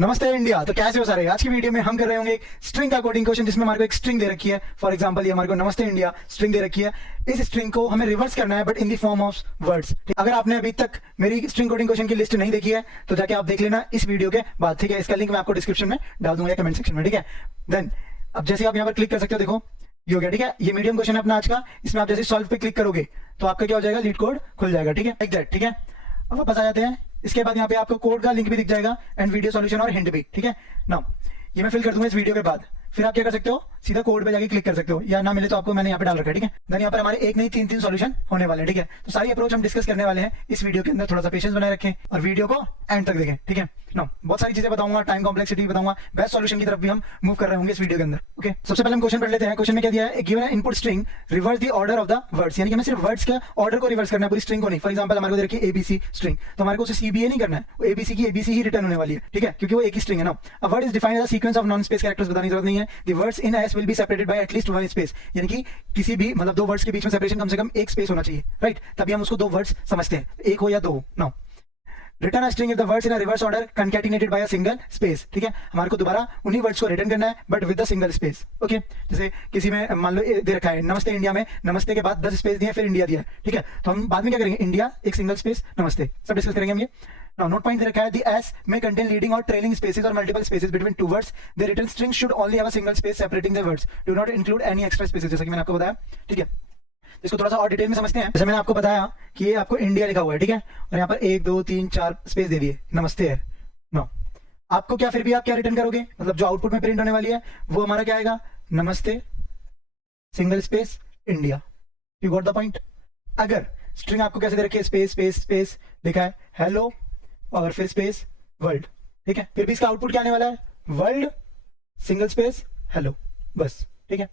नमस्ते इंडिया। तो कैसे हो सारे? आज की वीडियो में हम कर रहे होंगे एक स्ट्रिंग का कोडिंग क्वेश्चन, जिसमें हमारे को एक स्ट्रिंग दे रखी है। फॉर एग्जांपल ये हमारे को नमस्ते इंडिया स्ट्रिंग दे रखी है। इस स्ट्रिंग को हमें रिवर्स करना है, but in the form of words. अगर आपने अभी तक मेरी स्ट्रिंग कोडिंग क्वेश्चन की लिस्ट नहीं देखी है तो जाके आप देख लेना इस वीडियो के बाद, ठीक है। इसका लिंक मैं आपको डिस्क्रिप्शन में डाल दूंगा या कमेंट सेक्शन में, ठीक है। देन अब जैसे आप यहाँ पर क्लिक कर सकते हो, देखो ये हो गया, ठीक है। ये मीडियम क्वेश्चन है अपना आज का। इसमें आप जैसे सॉल्व पे क्लिक करोगे तो आपका क्या हो जाएगा, लीड कोड खुल जाएगा, ठीक है, लाइक दैट, ठीक है। अब वापस आ जाते हैं। इसके बाद यहाँ पे आपको कोड का लिंक भी दिख जाएगा एंड वीडियो सॉल्यूशन और हिंट भी, ठीक है ना। ये मैं फिल कर दूंगा इस वीडियो के बाद। फिर आप क्या कर सकते हो, सीधा कोड पे जाके क्लिक कर सकते हो, या ना मिले तो आपको मैंने यहाँ पे डाल रखा है, ठीक है। देन यहाँ पर हमारे एक नहीं तीन सॉल्यूशन होने वाले हैं, ठीक है। तो सारी अप्रोच हम डिस्कस करने वाले हैं इस वीडियो के अंदर। थोड़ा सा पेशेंस बनाए रखें और वीडियो को एंड तक देखें, ठीक है ना। बहुत सारी चीजें बताऊंगा, टाइम कॉम्प्लेक्सिटी बताऊंगा, बेस्ट सॉल्यूशन की तरफ भी हम मूव कर रहे होंगे इस वीडियो के अंदर, ओके। सबसे पहले हम क्वेश्चन पढ़ लेते हैं। क्वेश्चन में क्या दिया है, given input string reverse the order of the words, यानी कि हमें सिर्फ वर्ड्स के ऑर्डर को रिवर्स करना है, पूरी स्ट्रिंग को नहीं। फॉर एग्जांपल हमारे को देखिए एबीसी स्ट्रिंग, तो हमारे को उसे सीबीए नहीं करना है, वो एबीसी की एबीसी ही रिटर्न होने वाली है, ठीक है, क्योंकि वो एक ही स्ट्रिंग है ना। A word is defined as a sequence of non space characters, बताने की जरूरत नहीं है। The words in S will be separated by at least one space, यानी कि किसी भी मतलब दो वर्ड्स के बीच में सेपरेशन कम से कम एक स्पेस होना चाहिए, राइट। तभी हम उसको दो वर्ड्स समझते हैं, एक हो या दो हो। Now return a string if the words in a reverse order concatenated by a single space, ठीक है। हमारे को दोबारा उन्हीं वर्ड्स को रिटर्न करना है but with a single space, okay. जैसे किसी में मान लो दे रखा है नमस्ते इंडिया में, नमस्ते के बाद 10 स्पेस दिए फिर इंडिया दिया है, ठीक है। तो हम बाद में क्या करेंगे, इंडिया एक सिंगल स्पेस नमस्ते, सब डिस्कस करेंगे हम ये। Now, note point दे रखा है, the S may contain leading or trailing spaces or multiple spaces between two words. The written string should only have a single space separating the words. Do not include any extra spaces, जैसा कि मैंने आपको बताया, ठीक है। इसको थोड़ा सा और डिटेल में समझते हैं। जैसे मैंने आपको बताया कि ये आपको इंडिया लिखा हुआ है, ठीक है, और यहाँ पर 1 2 3 4 स्पेस दे दिए, नमस्ते है। नो आपको क्या, फिर भी आप क्या रिटर्न करोगे, मतलब जो आउटपुट में प्रिंट होने वाली है वो हमारा क्या आएगा, नमस्ते single space India. You got the point. अगर स्ट्रिंग आपको कैसे दे रखी है, स्पेस स्पेस स्पेस लिखा है हेलो और फिर स्पेस वर्ल्ड, ठीक है, फिर भी इसका आउटपुट क्या आने वाला है, वर्ल्ड सिंगल स्पेस हेलो, बस, ठीक है।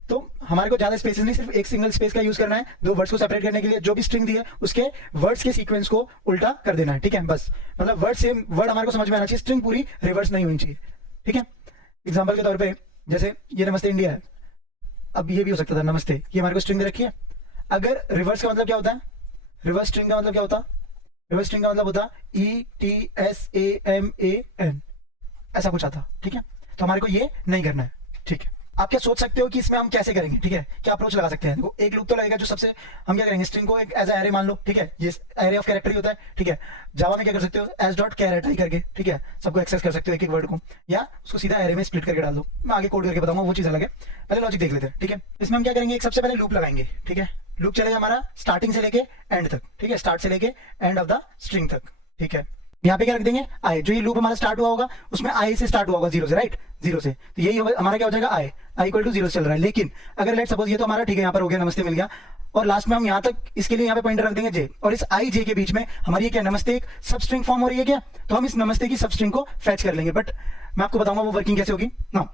तो हमारे को ज्यादा स्पेसेस नहीं, सिर्फ एक सिंगल स्पेस का यूज करना है दो वर्ड्स को सेपरेट करने के लिए। जो भी स्ट्रिंग दी है उसके वर्ड्स के सीक्वेंस को उल्टा कर देना है, ठीक है, बस। मतलब वर्ड सेम वर्ड हमारे को समझ में आना चाहिए, स्ट्रिंग पूरी रिवर्स नहीं होनी चाहिए, ठीक है। एग्जांपल के तौर पे जैसे ये नमस्ते इंडिया है, अब ये भी हो सकता था नमस्ते, ये हमारे को स्ट्रिंग दे रखी है। अगर रिवर्स का मतलब क्या होता है, रिवर्स स्ट्रिंग का मतलब क्या होता है, रिवर्स स्ट्रिंग का मतलब होता ETSAMAN, ऐसा कुछ आता, ठीक है। तो हमारे को ये नहीं करना है, ठीक है। आप क्या सोच सकते हो कि इसमें हम कैसे करेंगे, ठीक है, क्या अप्रोच लगा सकते हैं। देखो एक लूप तो लगेगा जो सबसे हम क्या करेंगे, स्ट्रिंग को एक एज एरे मान लो, ठीक है, ये एरे ऑफ कैरेक्टर ही होता है, ठीक है। जावा में क्या कर सकते हो, एस डॉट कैरेट आई करके, ठीक है, सबको एक्सेस कर सकते हो एक एक वर्ड को, या उसको सीधा एरे में स्प्लिट करके डाल दो। मैं आगे कोड करके बताऊंगा, वो चीज अलग है, पहले लॉजिक देख लेते हैं, ठीक है। इसमें हम क्या करेंगे, एक सबसे पहले लूप लगाएंगे, ठीक है। लूप चलेगा हमारा स्टार्टिंग से लेके एंड तक, ठीक है, स्टार्ट से लेके एंड ऑफ द स्ट्रिंग तक, ठीक है। यहाँ पे क्या रख देंगे, आई, जो ये लूप हमारा स्टार्ट हुआ होगा उसमें आई से स्टार्ट हुआ होगा, 0 से, राइट, 0 से। तो यही हमारा क्या हो जाएगा, आई इक्वल टू 0 से चल रहा है। लेकिन अगर लेट सपोज ये तो हमारा ठीक है, यहाँ पर हो गया नमस्ते मिल गया, और लास्ट में हम यहाँ तक इसके लिए यहाँ पे पॉइंटर रख देंगे जे, और इस आई जे के बीच में हमारी ये क्या नमस्ते एक सब स्ट्रिंग फॉर्म हो रही है क्या, तो हम इस नमस्ते की सब स्ट्रिंग को फैच कर लेंगे। बट मैं आपको बताऊंगा वो वर्किंग कैसे होगी ना।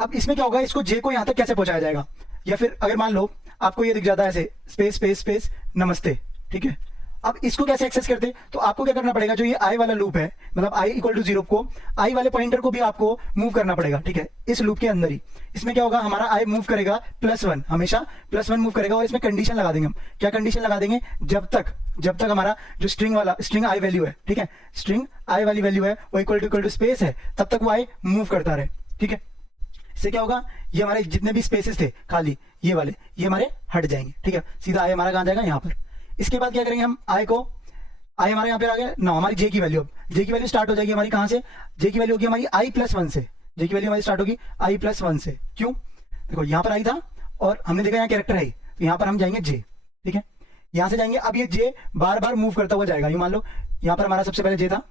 अब इसमें क्या होगा, इसको जे को यहाँ तक कैसे पहुंचाया जाएगा, या फिर अगर मान लो आपको ये दिख जाता है ऐसे स्पेस स्पेस स्पेस नमस्ते, ठीक है। अब इसको कैसे एक्सेस करते, तो आपको क्या करना पड़ेगा, जो ये आई वाला लूप है, मतलब आई इक्वल टू 0 को, आई वाले पॉइंटर को भी आपको मूव करना पड़ेगा, ठीक है, इस लूप के अंदर ही। इसमें क्या होगा, हमारा आई मूव करेगा +1, हमेशा +1 मूव करेगा, और इसमें कंडीशन लगा देंगे हम। क्या कंडीशन लगा देंगे, जब तक हमारा जो स्ट्रिंग आई वैल्यू है, ठीक है, स्ट्रिंग आई वाली वैल्यू है वो इक्वल टू स्पेस है, तब तक वो आई मूव करता रहे, ठीक है। इससे क्या होगा, ये हमारे जितने भी स्पेसेस थे खाली ये वाले, ये हमारे हट जाएंगे, ठीक है। सीधा आई हमारा कहां जाएगा, यहाँ पर। इसके बाद क्या करेंगे हम, आई हमारे यहाँ पे आ गया ना, हमारी जे की वैल्यू, जे की वैल्यू स्टार्ट हो जाएगी हमारी कहां से, जे की वैल्यू होगी हमारी i+1 से, जे की वैल्यू हमारी स्टार्ट होगी i+1 से। क्यों, देखो यहाँ पर आई था और हमने देखा यहाँ कैरेक्टर है, तो यहाँ पर हम जाएंगे जे, ठीक है, यहाँ से जाएंगे। अब ये जे बार बार मूव करता हुआ जाएगा, ये मान लो यहाँ पर हमारा सबसे पहले जे था,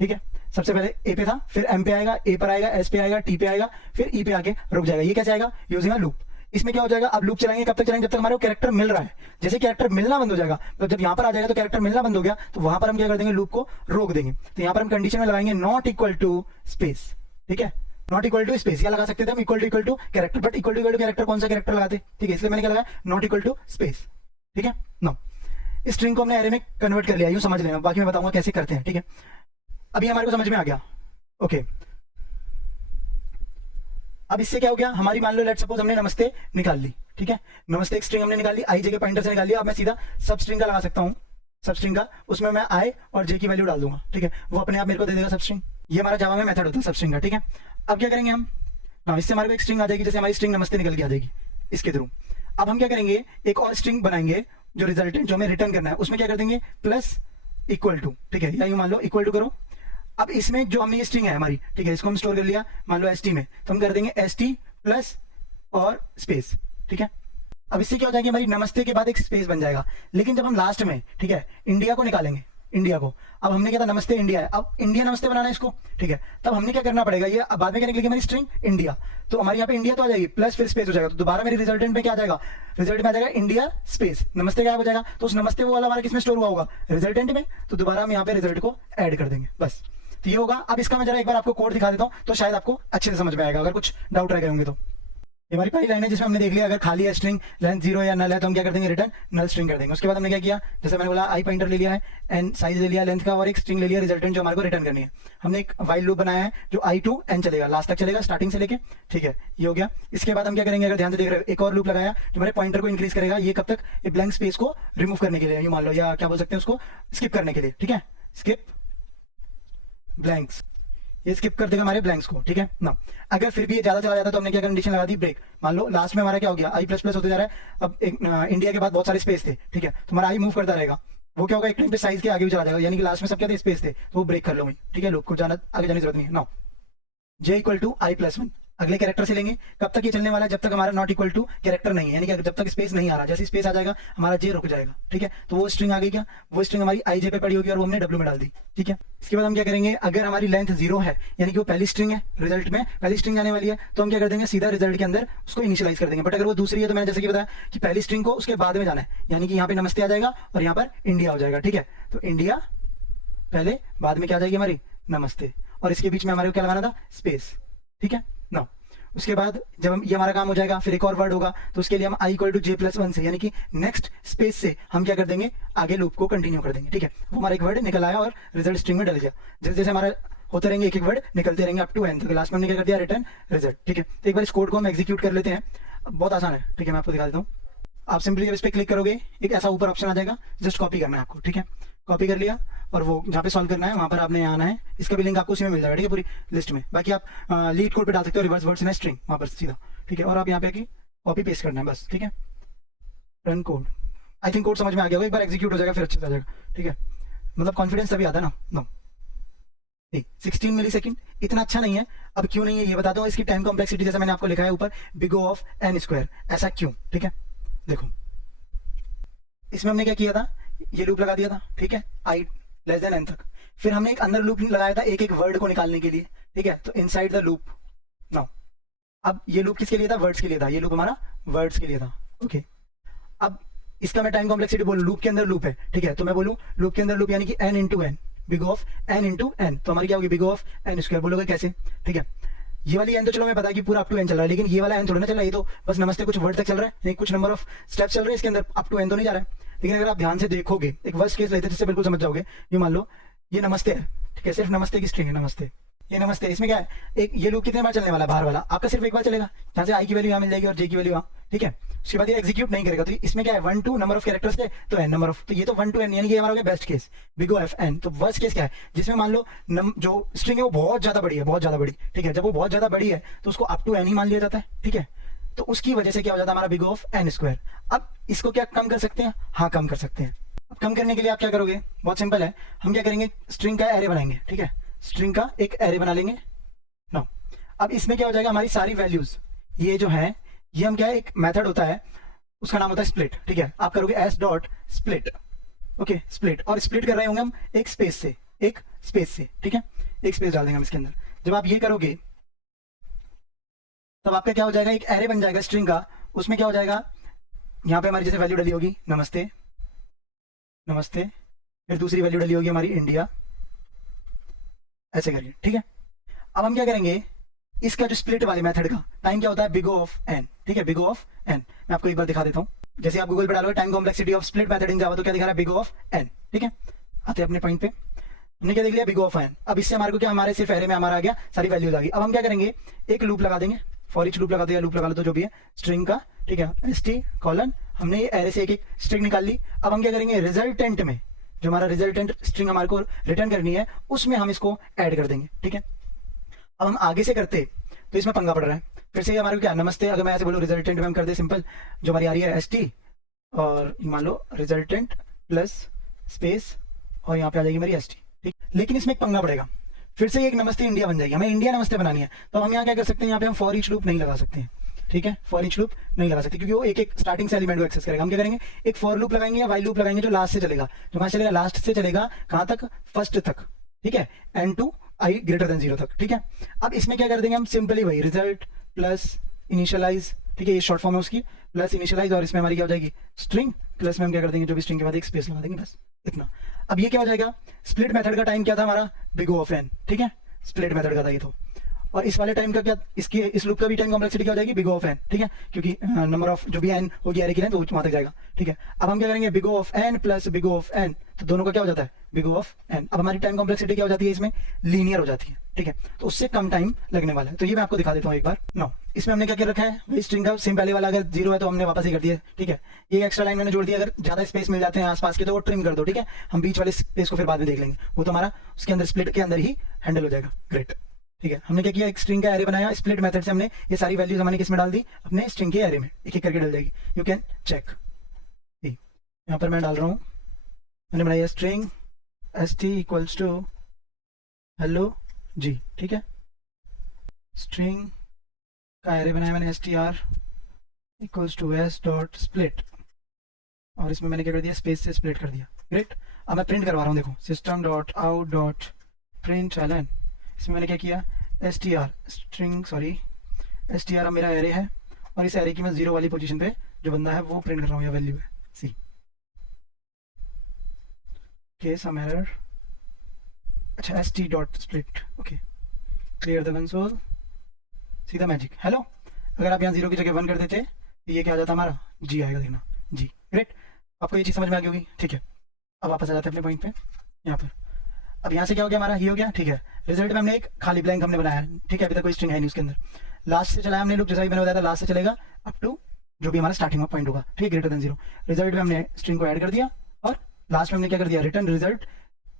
ठीक है, सबसे पहले ए पे था, फिर एम पे आएगा, ए पर आएगा, एस पे आएगा, टी पे आएगा, फिर ई पे आके रुक जाएगा। ये कैसे आएगा, यूजिंग अ लूप। इसमें क्या हो जाएगा, अब लूप चलाएंगे, कब तक चलाएंगे, जब तक हमारे को कैरेक्टर मिल रहा है। जैसे कैरेक्टर मिलना बंद हो जाएगा, तो जब यहाँ पर आ जाएगा तो कैरेक्टर मिलना बंद हो गया, तो वहां पर हम क्या कर देंगे, लूप को रोक देंगे। तो यहाँ पर हम कंडीशन में लगाएंगे नॉट इक्वल टू स्पेस, ठीक है, नॉट इक्वल टू स्पेस, या लगा सकते थे हम equal to character, but equal to character कौन सा कैरेक्टर लगाते, ठीक है, इसलिए मैंने क्या लगाया, नॉट इक्वल टू स्पेस, ठीक है। नो इस स्ट्रिंग को हमने एरे में कन्वर्ट कर लिया, यूं समझ लेना, बाकी मैं बताऊंगा कैसे करते हैं, ठीक है। अभी हमारे को समझ में आ गया, ओके। अब इससे क्या हो गया, हमारी मान लो लेट सपोज हमने नमस्ते निकाल ली, ठीक है, नमस्ते एक स्ट्रिंग हमने निकाल ली, आई जे के पॉइंटर से निकाल लिया। अब मैं सीधा सब स्ट्रिंग का लगा सकता हूँ, सब स्ट्रिंग का, उसमें मैं आई और जे की वैल्यू डाल दूंगा, ठीक है, वो अपने आप मेरे को दे देगा सब स्ट्रिंग, ये हमारा जावा में मेथड होता है सब स्ट्रिंग का, ठीक है। अब क्या करेंगे हम, ना इससे हमारे को एक स्ट्रिंग आ जाएगी, जैसे हमारी स्ट्रिंग नमस्ते निकल के आ जाएगी इसके थ्रू। अब हम क्या करेंगे, एक और स्ट्रिंग बनाएंगे जो रिजल्टेंट जो हमें रिटर्न करना है, उसमें क्या कर देंगे प्लस इक्वल टू, ठीक है, या यूं मान लो इक्वल टू करो। अब इसमें जो हमने ये स्ट्रिंग है हमारी, ठीक है, इसको हम स्टोर कर लिया मान लो एस टी में, तो हम कर देंगे एस टी प्लस और स्पेस, ठीक है। अब इससे क्या हो जाएगी, हमारी नमस्ते के बाद एक स्पेस बन जाएगा। लेकिन जब हम लास्ट में, ठीक है, इंडिया को निकालेंगे, इंडिया को, अब हमने क्या था नमस्ते इंडिया है, अब इंडिया नमस्ते बनाना है इसको, ठीक है, तब हमने क्या करना पड़ेगा, ये अब बाद में क्या निकलेगी हमारी स्ट्रिंग इंडिया, तो हमारे यहाँ पे इंडिया तो आ जाएगी प्लस फिर स्पेस हो जाएगा, तो दोबारा मेरी रिजल्टेंट में क्या आ जाएगा, रिजल्ट में आ जाएगा इंडिया स्पेस नमस्ते क्या हो जाएगा, तो उस नमस्ते वो वाला हमारा किसमें स्टोर हुआ होगा, रिजल्टेंट में, तो दोबारा हम यहाँ पे रिजल्ट को ऐड कर देंगे, बस तो ये होगा। अब इसका मैं जरा एक बार आपको कोड दिखा देता हूँ, तो शायद आपको अच्छे से समझ में आएगा, अगर कुछ डाउट रह गए होंगे तो। ये हमारी पहली लाइन है जिसमें हमने देख लिया, अगर खाली है स्ट्रिंग लेंथ 0 या नल है तो हम क्या कर देंगे, रिटर्न नल स्ट्रिंग कर देंगे। उसके बाद हमने क्या किया, जैसे मैंने बोला आई पॉइंटर ले लिया है, एन साइज ले लिया लेंथ का, और एक स्ट्रिंग ले लिया रिजल्टेंट जो हमारे को रिटर्न करनी है। हमने एक वाइल लूप बनाया है जो आई टू एन चलेगा, लास्ट तक चलेगा स्टार्टिंग से लेके, ठीक है, ये हो गया। इसके बाद हम क्या करेंगे, अगर ध्यान से देख रहे हो, एक और लूप लगाया जो हमारे पॉइंटर को इंक्रीज करेगा, ये कब तक, ये ब्लैंक स्पेस को रिमूव करने के लिए, ये मान लो, या क्या बोल सकते हैं उसको, स्किप करने के लिए, ठीक है, स्किप ब्लैंक्स, ये स्किप कर देगा हमारे ब्लैंक्स को, ठीक है ना। अगर फिर भी ये ज्यादा चला जाता है तो हमने क्या कंडीशन लगा दी, ब्रेक। मान लो लास्ट में हमारा क्या हो गया, आई प्लस प्लस होते जा रहा है, अब एक इंडिया के बाद बहुत सारे स्पेस थे, ठीक है, तो हमारा आई मूव करता रहेगा, वो क्या होगा, एक टाइम पे साइज के आगे भी चला जाएगा, यानी कि लास्ट में सब क्या थे, स्पेस थे, तो वो ब्रेक कर लो, ठीक है, लोग को जाना आगे जाने की जरूरत नहीं है ना। J equal to I plus one अगले कैरेक्टर से लेंगे, कब तक ये चलने वाला है, जब तक हमारा नॉट इक्वल टू कैरेक्टर नहीं है, यानी कि जब तक स्पेस नहीं आ रहा, जैसे स्पेस आ जाएगा हमारा जे रुक जाएगा, ठीक है, तो वो स्ट्रिंग आ गई, क्या वो स्ट्रिंग हमारी आई जे पे पड़ी होगी और वो हमने डब्ल्यू में डाल दी, ठीक है। इसके बाद हम क्या करेंगे, अगर हमारी लेंथ 0 है, यानी कि वो पहली स्ट्रिंग है, रिजल्ट में पहली स्ट्रिंग आने वाली है, तो हम क्या कर देंगे, सीधा रिजल्ट के अंदर उसको इनिशियलाइज कर देंगे। बट अगर वो दूसरी है तो मैंने जैसे कि बताया कि पहली स्ट्रिंग को उसके बाद में जाना है, यानी कि यहाँ पे नमस्ते आ जाएगा और यहाँ पर इंडिया हो जाएगा, ठीक है, तो इंडिया पहले, बाद में क्या आ जाएगी हमारी नमस्ते, और इसके बीच में हमारे को क्या लगाना था, स्पेस, ठीक है ना। उसके बाद जब हम ये हमारा काम हो जाएगा, फिर एक और वर्ड होगा, तो उसके लिए हम I equal to J plus one से, यानी कि नेक्स्ट स्पेस से हम क्या कर देंगे, आगे लूप को कंटिन्यू कर देंगे, ठीक है। वो हमारा एक वर्ड निकल आया और रिजल्ट स्ट्रिंग में डल गया, जैसे जैसे हमारा होते रहेंगे एक एक वर्ड निकलते रहेंगे अप टू एन, तो लास्ट में हमने क्या कर दिया, रिटर्न रिजल्ट, ठीक है। तो एक बार इस कोड को हम एग्जीक्यूट कर लेते हैं, बहुत आसान है, ठीक है, मैं आपको दिखा देता हूँ। आप सिंपली जब इस पर क्लिक करोगे एक ऐसा ऊपर ऑप्शन आ जाएगा, जस्ट कॉपी करना है आपको, ठीक है, कॉपी कर लिया, और वो जहाँ पे सॉल्व करना है वहां पर आपने आना है, इसका भी लिंक आपको उसी में मिल जाएगा, ठीक है, पूरी लिस्ट में। बाकी आप लीड कोड पे डाल सकते हो, रिवर्स वर्ड्स इन स्ट्रिंग वहां पर सीधा, ठीक है, और आप यहाँ पे कॉपी पेस्ट करना है बस, ठीक है। Run code, I think code समझ में आ गया होगा, एक बार एग्जीक्यूट हो जाएगा फिर अच्छे से आ जाएगा, ठीक है, मतलब कॉन्फिडेंस तभी आता है ना। नो 16 मिली सेकेंड इतना अच्छा नहीं है, अब क्यों नहीं है ये बताता हूँ। इसकी टाइम कॉम्प्लेक्सिटी जैसा मैंने आपको लिखा है ऊपर, big O of N square, ऐसा क्यों, ठीक है। देखो इसमें हमने क्या किया था, ये लूप लगा दिया था, ठीक है, आई लेस देन एन तक, फिर हमने एक अंदर लूप लगाया था एक एक वर्ड को निकालने के लिए, ठीक है, तो इनसाइड द लूप नाउ। अब ये लूप किसके लिए था, वर्ड्स के लिए था, ये लूप हमारा वर्ड्स के लिए था, ओके। अब इसका मैं टाइम कॉम्प्लेक्सिटी बोलूं, लूप के अंदर लूप है, ठीक है, तो मैं बोलूं लूप के अंदर लूप यानी कि N into N, big of N into N, तो हमारी क्या होगी, बिग ऑफ एन स्क्वायर। बोलोगे कैसे, ठीक है, ये वाली एन तो चलो मैं पता है कि पूरा अप टू एन चल रहा है, लेकिन ये वाला एन थोड़ा ना चल रहा है, ये तो बस नमस्ते कुछ वर्ड तक चल रहा है, कुछ नंबर ऑफ स्टेप्स चल रहे हैं इसके अंदर, अप टू एन तो नहीं जा रहा है। लेकिन अगर आप ध्यान से देखोगे, एक वर्स्ट केस लेते जिससे बिल्कुल समझ जाओगे, ये मान लो ये नमस्ते है, ठीक है, सिर्फ नमस्ते की स्ट्रिंग है, नमस्ते, ये नमस्ते, इसमें क्या है, एक ये लूप कितने बार चलने वाला है, बाहर वाला आपका सिर्फ एक बार चलेगा, जहाँ से आई की वैल्यू यहाँ मिल जाएगी और जे की वैल्यू यहाँ, ठीक है। उसके बाद ये एग्जीक्यूट नहीं करेगा, तो इसमें क्या है 1 2 नंबर ऑफ कैरेक्टर्स थे तो एन नंबर ऑफ, तो ये तो 1 to n, यानी कि हमारा हो गया best case, big O of N. तो वर्स्ट केस क्या है, जिसमें मान लो जो स्ट्रिंग है वो बहुत ज्यादा बड़ी है, बहुत ज्यादा बड़ी, ठीक है, जब वो बहुत ज्यादा बड़ी है तो उसको अप टू एन ही मान लिया जाता है, ठीक है, तो उसकी वजह से क्या हो जाता है हमारा big O of N square. अब इसको क्या कम कर सकते हैं, हाँ कम कर सकते हैं। अब कम करने के लिए आप क्या करोगे, बहुत सिंपल है, हम क्या करेंगे, स्ट्रिंग का एरे बनाएंगे, ठीक है, स्ट्रिंग का एक एरे बना लेंगे ना। अब इसमें क्या हो जाएगा, हमारी सारी वैल्यूज ये जो है, ये हम क्या है, एक मेथड होता है उसका नाम होता है स्प्लिट, ठीक है, आप करोगे S dot split, okay, split, और स्प्लिट कर रहे होंगे हम एक स्पेस से, एक स्पेस से, ठीक है, एक स्पेस डाल देंगे हम इसके अंदर। जब आप ये करोगे तब आपका क्या हो जाएगा, एक एरे बन जाएगा स्ट्रिंग का, उसमें क्या हो जाएगा, यहाँ पे हमारी जैसे वैल्यू डली होगी नमस्ते, नमस्ते, फिर दूसरी वैल्यू डली होगी हमारी इंडिया, ऐसे करके, ठीक है। अब हम क्या करेंगे, इसका जो स्प्लिट वाले मेथड का टाइम क्या होता है, बिग O ऑफ एन, ठीक है, बिग O ऑफ एन, मैं आपको एक बार दिखा देता हूँ। जैसे आप गूगल पे डालोगे time complexity of split method in Java, तो क्या दिखा रहा है, बिग O ऑफ एन, ठीक है। आते हैं अपने पॉइंट पे, हमने क्या देख लिया, बिग O ऑफ एन। अब इससे हमारे को क्या, हमारे सिर्फ एरे में हमारा आ गया, सारी वैल्यूज आ गई। अब हम क्या करेंगे, एक लूप लगा देंगे, फॉर ईच लूप लगा दिया, लूप लगा लो तो जो भी है स्ट्रिंग का, ठीक है, ST : हमने ये एरे से एक एक स्ट्रिंग निकाल ली। अब हम क्या करेंगे, रिजल्टेंट में जो हमारा रिजल्टेंट स्ट्रिंग हमारे को रिटर्न करनी है उसमें हम इसको ऐड कर देंगे, ठीक है। अब हम आगे से करते तो इसमें पंगा पड़ रहा है। फिर से हमारे को क्या नमस्ते, अगर मैं ऐसे बोलूँ रिजल्टेंट में हम कर दे सिंपल, जो हमारी आ रही है ST और मान लो रिजल्टेंट प्लस स्पेस और यहाँ पे आ जाएगी मेरी ST, ठीक। लेकिन इसमें एक पंगा पड़ेगा, फिर से एक नमस्ते इंडिया बन जाएगी, हमें इंडिया नमस्ते बनानी है। तो हम यहाँ क्या कर सकते हैं, यहाँ पे हम फॉर ईच लूप नहीं लगा सकते हैं, ठीक है। फॉर ईच लूप नहीं लगा सकते क्योंकि वो एक एक स्टार्टिंग से एलिमेंट को एक्सेस करेगा। हम क्या करेंगे, एक फॉर लूप लगाएंगे या वाइल लूप लगाएंगे जो लास्ट से चलेगा, जो कहाँ चलेगा, लास्ट से चलेगा कहाँ तक, फर्स्ट तक, ठीक है, n to i greater than 0 तक, ठीक है। अब इसमें क्या कर देंगे हम, सिंपली वही रिजल्ट प्लस इनिशियलाइज, ठीक है, ये शॉर्ट फॉर्म है उसकी, प्लस इनिशियलाइज, और इसमें हमारी क्या हो जाएगी स्ट्रिंग, प्लस में हम क्या कर देंगे, जो भी स्ट्रिंग के बाद एक स्पेस लगा देंगे, बस इतना। अब ये क्या हो जाएगा, स्प्लिट मेथड का टाइम क्या था हमारा, बिग O ऑफ n, ठीक है, स्प्लिट मेथड का था ये तो। और इस वाले टाइम का क्या, इसकी इस लूप का भी टाइम कॉम्प्लेक्सिटी क्या हो जाएगी, बिग O ऑफ n, ठीक है, क्योंकि नंबर ऑफ जो भी n होगी एरे की लेंथ वो वहां तक जाएगा, ठीक है। अब हम क्या करेंगे, big O of n plus big O of n, तो दोनों का क्या हो जाता है, बिग O ऑफ n। अब हमारी टाइम कॉम्प्लेक्सिटी क्या हो जाती है, इसमें लीनियर हो जाती है, ठीक है, तो उससे कम टाइम लगने वाला है। तो ये मैं आपको दिखा देता हूँ एक बार। नो, इसमें हमने क्या क्या रखा है, वही स्ट्रिंग का सेम पहले वाला, अगर 0 है तो हमने वापस ही कर दिया, ठीक है। ये एक्स्ट्रा लाइन मैंने जोड़ दिया, अगर ज्यादा स्पेस मिल जाते हैं आसपास के तो वो ट्रिम कर दो, ठीक है। हम बीच वाले स्पेस को फिर बाद में देख लेंगे, वो तो हमारा उसके अंदर स्प्लिट के अंदर ही हैंडल हो जाएगा, ग्रेट, ठीक है। हमने क्या किया, एक स्ट्रिंग का एरे बनाया, स्प्लिट मेथड से हमने ये सारी वैल्यूज हमने किस में डाल दी, अपने स्ट्रिंग के एरे में, एक एक करके डाल जाएगी, यू कैन चेक। यहाँ पर मैं डाल रहा हूँ, मैंने बनाया string st equals to hello जी, ठीक है। स्ट्रिंग का एरे बनाया मैंने str equals to s dot split, और इसमें मैंने क्या कर दिया, स्पेस से स्प्लिट कर दिया, ग्रेट। अब मैं प्रिंट करवा रहा हूँ, देखो system dot out dot print ln, इसमें मैंने क्या किया, str स्ट्रिंग सॉरी str मेरा एरे है, और इस एरे की मैं 0 वाली पोजीशन पे जो बंदा है वो प्रिंट कर रहा हूँ, या वैल्यू है सी के सम एरर, अच्छा st dot split, okay, clear the console, सीधा मैजिक हेलो। अगर आप यहाँ 0 की जगह 1 कर देते तो ये क्या आ जाता हमारा, जी आएगा, देखना जी, ग्रेट। आपको ये चीज़ समझ में आ गई होगी, ठीक है। अब वापस आ जाते हैं अपने पॉइंट पे, यहाँ पर। अब यहाँ से क्या हो गया हमारा, ये हो गया, ठीक है। रिजल्ट में हमने एक खाली ब्लैंक हमने बनाया है, ठीक है, अभी तक कोई स्ट्रिंग है नहीं उसके अंदर। लास्ट से चलाया हमने लूप, जैसा भी मैंने बताया था, लास्ट से चलेगा अप टू जो भी हमारा स्टार्टिंग पॉइंट होगा, ठीक है, ग्रेटर देन 0। रिजल्ट में हमने स्ट्रिंग को ऐड कर दिया, और लास्ट में हमने क्या कर दिया, return result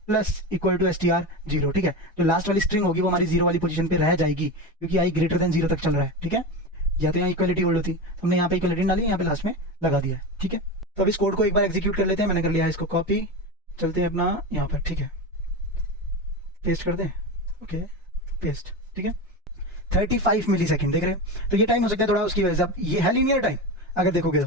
plus equal to str 0, ठीक है। जो लास्ट वाली स्ट्रिंग होगी वो हमारी 0 वाली पोजीशन पे रह जाएगी, क्योंकि i ग्रेटर देन 0 तक चल रहा है, ठीक है। या तो यहाँ इक्वलिटी होल्ड होती, तो हमने यहाँ पे इक्वलिटी डाली, यहाँ पे लास्ट में लगा दिया है, ठीक है। तो अब इस कोड को एक बार एग्जीक्यूट कर लेते हैं, मैंने कर लिया है इसको कॉपी, चलते हैं अपना यहाँ पर, ठीक है, पेस्ट कर दें, ओके, पेस्ट, ठीक है। 35 मिली सेकेंड देख रहे हैं, तो ये टाइम हो सकता है थोड़ा उसकी वजह से, अब ये है लीनियर टाइम अगर देखोगे तो,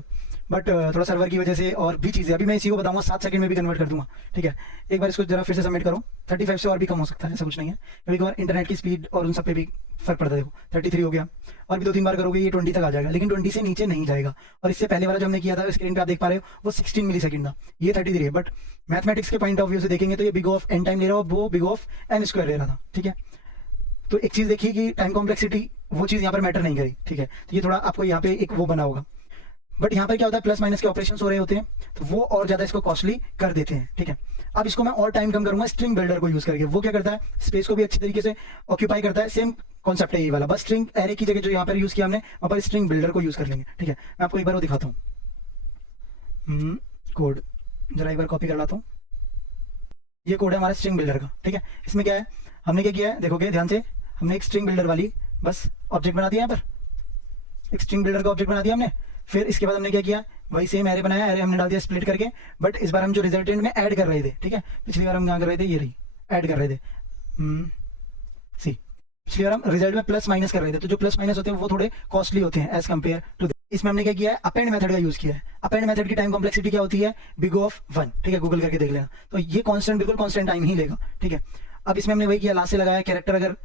बट थोड़ा सर्वर की वजह से और भी चीज़ें, अभी मैं इसी को बताऊंगा 7 सेकंड में भी कन्वर्ट कर दूंगा, ठीक है। एक बार इसको जरा फिर से सबमिट करो, 35 से और भी कम हो सकता है, ऐसा कुछ नहीं है, कभी कभार इंटरनेट की स्पीड और उन सब पे भी फर्क पड़ता है। देखो 33 हो गया, और भी 2-3 बार करोगे ये 20 तक आ जाएगा, लेकिन 20 से नीचे नहीं जाएगा। और इससे पहले वाला जो हमने किया था स्क्रीन पे आप देख पा रहे हो, वो 16 मिली सेकंड था, ये 33 है। बट मैथमेटिक्स के पॉइंट ऑफ व्यू से देखेंगे तो ये बिग ऑफ n टाइम ले रहा हो, वो बिग ऑफ n स्क्वायर ले रहा था, ठीक है। तो एक चीज़ देखिए कि टाइम कॉम्प्लेक्सिटी वो चीज़ यहाँ पर मैटर नहीं करी, ठीक है। तो ये थोड़ा आपको यहाँ पे एक वो बना होगा, बट यहाँ पर क्या होता है, प्लस माइनस के ऑपरेशंस हो रहे होते हैं, तो वो और ज़्यादा इसको कॉस्टली कर देते हैं, ठीक है। अब इसको मैं और टाइम कम करूंगा स्ट्रिंग बिल्डर को यूज करके, वो क्या करता है, स्पेस को भी अच्छी तरीके से ऑक्यूपाई करता है, सेम कॉन्सेप्ट है ये वाला, बस स्ट्रिंग एरे की जगह जो यहाँ पर यूज किया हमने, वहाँ पर स्ट्रिंग बिल्डर को यूज कर लेंगे, ठीक है। मैं आपको एक बार वो दिखाता हूँ, कोड जरा एक बार कॉपी कर लाता हूँ। ये कोड है हमारा स्ट्रिंग बिल्डर का, ठीक है। इसमें क्या है, हमने क्या किया है, देखोगे ध्यान से, हमने एक स्ट्रिंग बिल्डर वाली बस ऑब्जेक्ट बना दिया, यहाँ पर एक स्ट्रिंग बिल्डर का ऑब्जेक्ट बना दिया हमने। फिर इसके बाद हमने क्या किया, वही सेम एरे बनाया, एरे हमने डाल दिया स्प्लिट करके, बट इस बार हम जो रिजल्टेंट में ऐड कर रहे थे, ठीक है, पिछली बार हम क्या कर रहे थे, ये रही ऐड कर रहे थे, सी पिछली बार हम रिजल्ट में प्लस माइनस कर रहे थे, तो जो प्लस माइनस होते हैं वो थोड़े कॉस्टली होते हैं एज कम्पेयर टू। इसमें हमने क्या किया है, अपेंड मेथड का यूज किया है। अपेंड मेथड की टाइम कॉम्प्लेक्सिटी क्या होती है, बिग ऑफ 1, ठीक है, गूगल करके देख लेना। तो ये कांस्टेंट, बिल्कुल कांस्टेंट टाइम ही लेगा, ठीक है। अब इसमें हमने वही किया, लास्ट से लगाया, कैरेक्टर अगर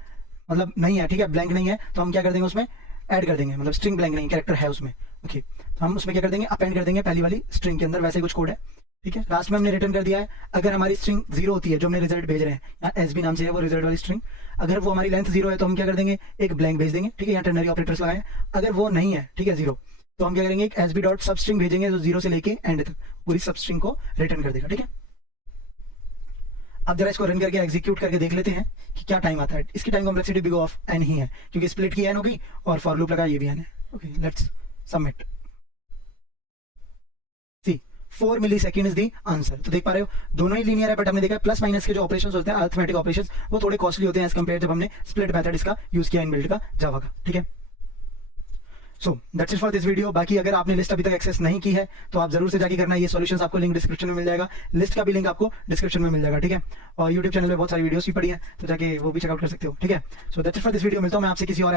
मतलब नहीं है, ठीक है, ब्लैंक नहीं है, तो हम क्या कर देंगे, उसमें ऐड कर देंगे, मतलब स्ट्रिंग ब्लैंक नहीं, कैरेक्टर है उसमें, ओके। तो हम उसमें क्या कर देंगे, अपेंड कर देंगे पहली वाली स्ट्रिंग के अंदर, वैसे कुछ कोड है, ठीक है। लास्ट में हमने रिटर्न कर दिया है, अगर हमारी स्ट्रिंग 0 होती है, जो हमने रिजल्ट भेज रहे हैं, यहाँ SB नाम से है वो रिजल्ट वाली स्ट्रिंग, अगर वो हमारी लेंथ 0 है तो हम क्या कर देंगे, एक ब्लैंक भेज देंगे, ठीक है, यहाँ टर्नरी ऑपरेटर्स लगाए। अगर वो नहीं है, ठीक है, 0, तो हम क्या करेंगे, एक SB डॉट सब स्ट्रिंग भेजेंगे, जो 0 से लेके एंड तक पूरी सब स्ट्रिंग को रिटर्न कर देगा, ठीक है। अब जरा इसको रन करके एग्जीक्यूट करके देख लेते हैं कि क्या टाइम आता है। इसकी time complexity big of n ही है, क्योंकि स्प्लिट की n होगी और फॉर लूप लगा ये भी n है, okay. Let's submit, see 4 millisecond is the answer. तो देख पा रहे हो दोनों ही लीनियर है, बट हमने देखा प्लस माइनस के जो ऑपरेशंस होते हैं अरिथमेटिक ऑपरेशंस वो थोड़े कॉस्टली होते हैं एज कंपेयर जब हमने स्प्लिट मेथड इसका यूज किया इनबिल्ट का जावा का। ठीक है, so that's it for this video. बाकी अगर आपने लिस्ट अभी तक एक्सेस नहीं की है तो आप जरूर से जाके करना है। ये सॉल्यूशंस आपको लिंक डिस्क्रिप्शन में मिल जाएगा, लिस्ट का भी लिंक आपको डिस्क्रिप्शन में मिल जाएगा। ठीक है, और यूट्यूब चैनल में बहुत सारी वीडियोस भी पड़ी हैं तो जाके वो भी चेकआउट कर सकते हो। ठीक है, so that's it for this video. मिलता हूं मैं आपसे किसी और